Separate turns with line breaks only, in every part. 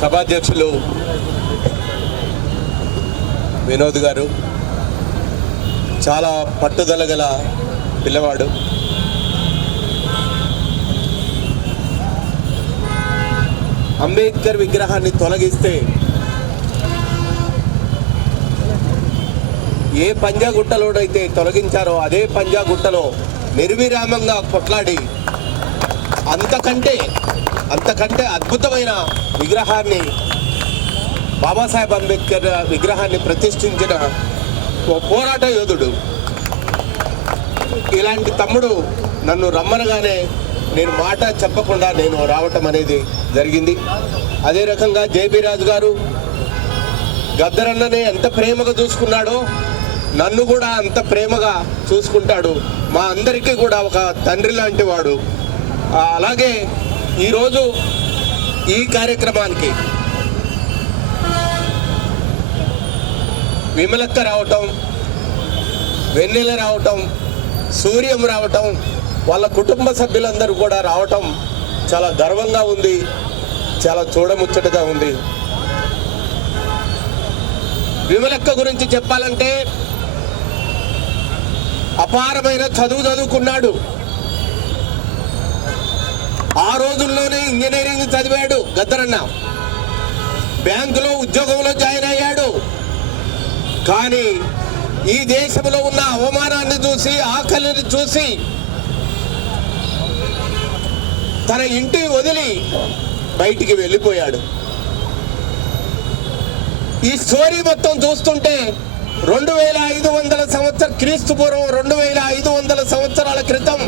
సభాధ్యక్షులు వినోద్ గారు చాలా పట్టుదల గల పిల్లవాడు. అంబేద్కర్ విగ్రహాన్ని తొలగిస్తే ఏ పంజాగుట్టలోడైతే తొలగించారో అదే పంజాగుట్టలో నిర్విరామంగా కొట్లాడి అంతకంటే అంతకంటే అద్భుతమైన విగ్రహాన్ని బాబాసాహెబ్ అంబేద్కర్ విగ్రహాన్ని ప్రతిష్ఠించిన ఓ పోరాట యోధుడు. ఇలాంటి తమ్ముడు నన్ను రమ్మనగానే నేను మాట చెప్పకుండా నేను రావటం అనేది జరిగింది. అదే రకంగా జేబీ రాజు గారు గద్దరన్ననే ఎంత ప్రేమగా చూసుకున్నాడో నన్ను కూడా అంత ప్రేమగా చూసుకుంటాడు. మా అందరికీ కూడా ఒక తండ్రి లాంటి వాడు. అలాగే ఈరోజు ఈ కార్యక్రమానికి విమలక్క రావటం వెన్నెల రావటం సూర్యం రావటం వాళ్ళ కుటుంబ సభ్యులందరూ కూడా రావటం చాలా గర్వంగా ఉంది చాలా చూడముచ్చటగా ఉంది. విమలక్క గురించి చెప్పాలంటే అపారమైన చదువు చదువుకున్నాడు. ఆ రోజుల్లోనే ఇంజనీరింగ్ చదివాడు గద్దరన్న. బ్యాంకులో ఉద్యోగంలో జాయిన్ అయ్యాడు. కానీ ఈ దేశంలో ఉన్న అవమానాన్ని చూసి ఆకలిని చూసి తన ఇంటి వదిలి బయటికి వెళ్ళిపోయాడు. ఈ స్టోరీ మొత్తం చూస్తుంటే రెండు వేల ఐదు వందల సంవత్సర క్రీస్తు పూర్వం రెండు వేల ఐదు వందల సంవత్సరాల క్రితం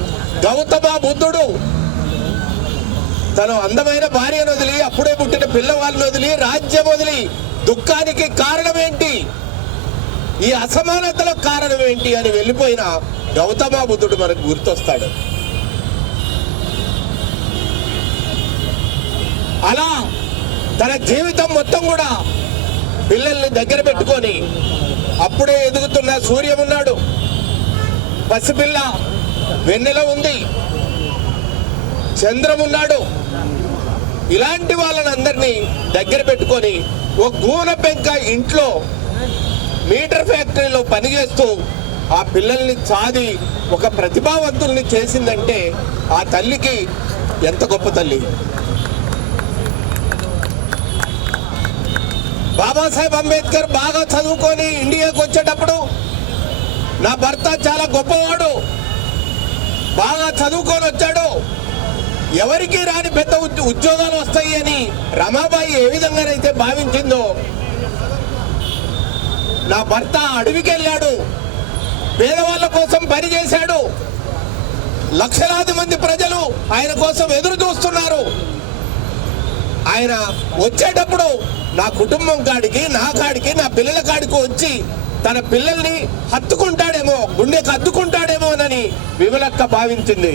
గౌతమ బుద్ధుడు తను అందమైన భార్యను వదిలి అప్పుడే పుట్టిన పిల్లవాళ్ళని వదిలి రాజ్యం వదిలి దుఃఖానికి కారణం ఏంటి? ఈ అసమానతలకు కారణం ఏంటి అని వెళ్ళిపోయిన గౌతమ బుద్ధుడు మనకు గుర్తొస్తాడు. అలా తన జీవితం మొత్తం కూడా పిల్లల్ని దగ్గర పెట్టుకొని అప్పుడే ఎదుగుతున్న సూర్యం ఉన్నాడు పసిపిల్ల వెన్నెల ఉంది. చంద్రమున్నాడు ఇలాంటి వాళ్ళని అందరినీ దగ్గర పెట్టుకొని ఒక గూన పెంక ఇంట్లో మీటర్ ఫ్యాక్టరీలో పనిచేస్తూ ఆ పిల్లల్ని చాది ఒక ప్రతిభావంతుల్ని చేసిందంటే ఆ తల్లికి ఎంత గొప్ప తల్లి. బాబాసాహెబ్ అంబేద్కర్ బాగా చదువుకొని ఇండియాకి వచ్చేటప్పుడు నా భర్త చాలా గొప్పవాడు. బాగా చదువుకొని వచ్చాడు. ఎవరికి రాని పెద్ద ఉద్య- ఉద్యోగాలు వస్తాయి అని రమాబాయి ఏ విధంగానైతే భావించిందో నా భర్త అడవికి వెళ్ళాడు పేదవాళ్ళ కోసం పనిచేశాడు లక్షలాది మంది ప్రజలు ఆయన కోసం ఎదురు చూస్తున్నారు. ఆయన వచ్చేటప్పుడు నా కుటుంబం కాడికి నా కాడికి నా పిల్లల కాడికి వచ్చి తన పిల్లల్ని హత్తుకుంటాడేమో గుండెకి హత్తుకుంటాడేమోనని విమలక్క భావించింది.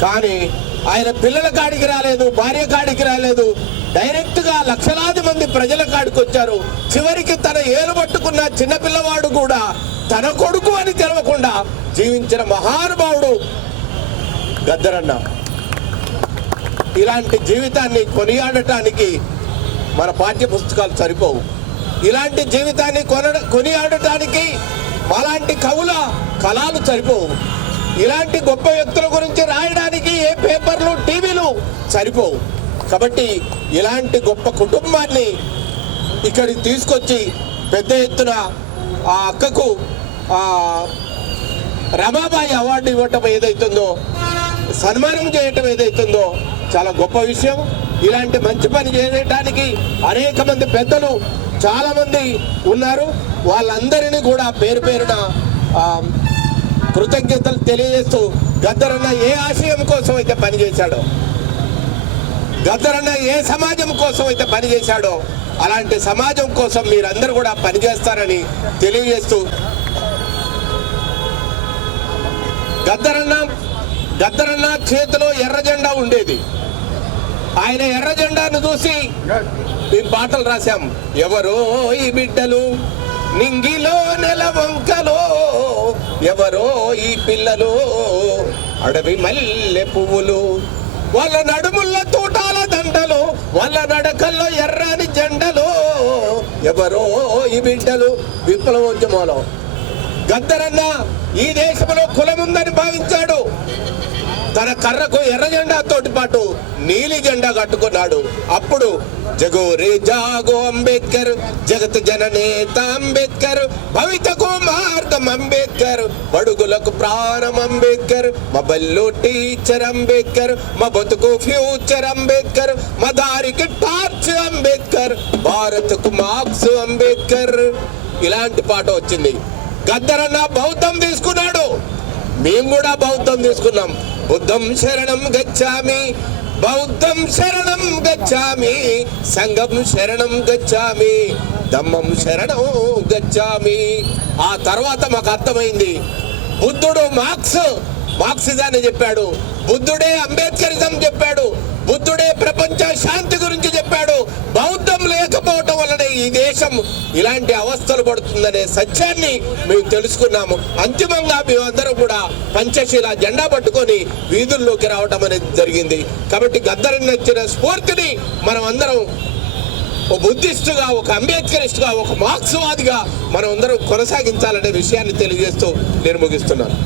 కానీ ఆయన పిల్లల కాడికి రాలేదు భార్య కాడికి రాలేదు. డైరెక్ట్గా లక్షలాది మంది ప్రజల కాడికి వచ్చారు. చివరికి తన ఏలు పట్టుకున్న చిన్న పిల్లవాడు కూడా తన కొడుకు అని తెలవకుండా జీవించిన మహానుభావుడు గద్దరన్న. ఇలాంటి జీవితాన్ని కొనియాడటానికి మన పాఠ్య పుస్తకాలు సరిపోవు. ఇలాంటి జీవితాన్ని కొన కొనియాడటానికి మాలాంటి కవుల కళలు సరిపోవు. ఇలాంటి గొప్ప వ్యక్తుల గురించి రాయడానికి ఏ పేపర్లు టీవీలు సరిపోవు. కాబట్టి ఇలాంటి గొప్ప కుటుంబాన్ని ఇక్కడికి తీసుకొచ్చి పెద్ద ఎత్తున ఆ అక్కకు రమాబాయి అవార్డు ఇవ్వటం ఏదైతుందో సన్మానం చేయటం ఏదైతుందో చాలా గొప్ప విషయం. ఇలాంటి మంచి పని చేయడానికి అనేక మంది పెద్దలు చాలామంది ఉన్నారు. వాళ్ళందరినీ కూడా పేరు పేరున కృతజ్ఞతలు తెలియజేస్తూ గద్దరన్న ఏ ఆశయం కోసం అయితే పనిచేశాడో గద్దరన్న ఏ సమాజం కోసం అయితే పనిచేశాడో అలాంటి సమాజం కోసం మీరందరూ కూడా పనిచేస్తారని తెలియజేస్తూ గద్దరన్న గద్దరన్న చేతిలో ఎర్రజెండా ఉండేది. ఆయన ఎర్ర జెండాను చూసి మేము పాటలు రాశాం. ఎవరో ఈ బిడ్డలు నింగిలో నెల వంకలో ఎవరో ఈ పిల్లలు అడవి మల్లె పువ్వులు వాళ్ళ నడుముల తూటాల దండలు వాళ్ళ నడకల్లో ఎర్రని జెండలు. ఎవరో ఈ బిడ్డలు విప్లవోద్యమంలో. గద్దరన్న ఈ దేశంలో కులముందని భావించాడు. తన కర్రకు ఎర్ర జెండాతోటి పాటు నీలి జెండా కట్టుకున్నాడు. అప్పుడు జగోరే జాగో అంబేద్కర్ జగత్ జననేత అంబేద్కర్ భవితకు మార్గం అంబేద్కర్ బడుగులకు ప్రాణం అంబేద్కర్ మా బల్లో టీచర్ అంబేద్కర్ మా బతుకు ఫ్యూచర్ అంబేద్కర్ మా దారికి టార్చ్ అంబేద్కర్ భారత్కు మార్క్స్ అంబేద్కర్. ఇలాంటి పాట వచ్చింది. గద్దరన్న బౌద్ధం తీసుకున్నాడు. మేము కూడా బౌద్ధం తీసుకున్నాం. బుద్ధం శరణం గచ్చామి బౌద్ధం శరణం గచ్చామి సంఘం శరణం గచ్చామి దమ్మం శరణం గచ్చామి. ఆ తర్వాత మాకు అర్థమైంది. బుద్ధుడు మార్క్స్ మార్క్సిజాన్ని చెప్పాడు. బుద్ధుడే అంబేద్కరిజం చెప్పాడు. బుద్ధుడే ప్రపంచ శాంతి గురించి చెప్పాడు. బౌద్ధం లేకపోతే ఈ దేశం ఇలాంటి అవస్థలు పడుతుందనే సత్యాన్ని మేము తెలుసుకున్నాము. అంతిమంగా మేమందరం కూడా పంచశీల జెండా పట్టుకొని వీధుల్లోకి రావటం అనేది జరిగింది. కాబట్టి గద్దరికి నచ్చిన స్ఫూర్తిని మనం అందరం ఒక బుద్ధిస్టుగా ఒక అంబేద్కరిస్టుగా ఒక మార్క్స్వాదిగా మనం అందరం కొనసాగించాలనే విషయాన్ని తెలియజేస్తూ నేను ముగిస్తున్నాను.